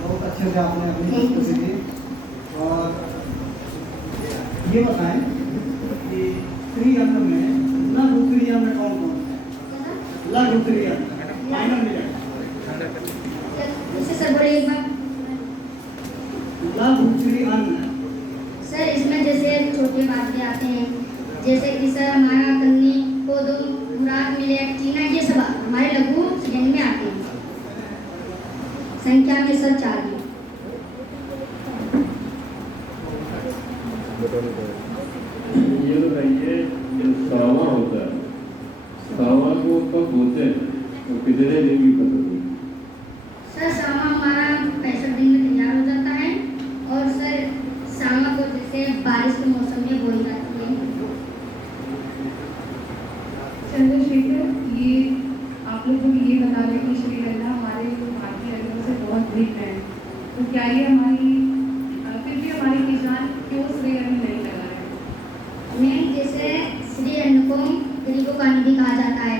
बहुत अच्छे से आपने अपनी प्रस्तुति दी। और ये बताएं कि त्रिअन्न में लघु त्रिअन्न कौन कौन है? लघु त्रिअन्न फाइनल मिनट सर बोलिए एक बार। लघु त्रिअन्न सर इसमें जैसे छोटे बातें आते हैं, जैसे कि सर हमारा कन्नी कोदो मुराद मिले चीना, ये सब हमारे लघु श्रेणी में आते हैं। संख्या में सर 4 है। ये बताइए जो सावा होता है, सावा को कब बोलते हैं और कितने दिन की फसल है? सर सामा हमारा 65 दिन में तैयार हो जाता है। और सर सामा को जैसे बारिश के मौसम में बोई जाती है। चंद्रशेखर, ये आप लोग जो ये बता रहे हैं कि श्रीगंधा हमारे भारतीय अरबों से बहुत भिन्न है, तो क्या ये हमारी फिर भी हमारे किसान क्यों श्रीगंध नहीं लगा रहे हैं? मैं जैसे श्री अन्न को गरीबों का निधि कहा जाता है,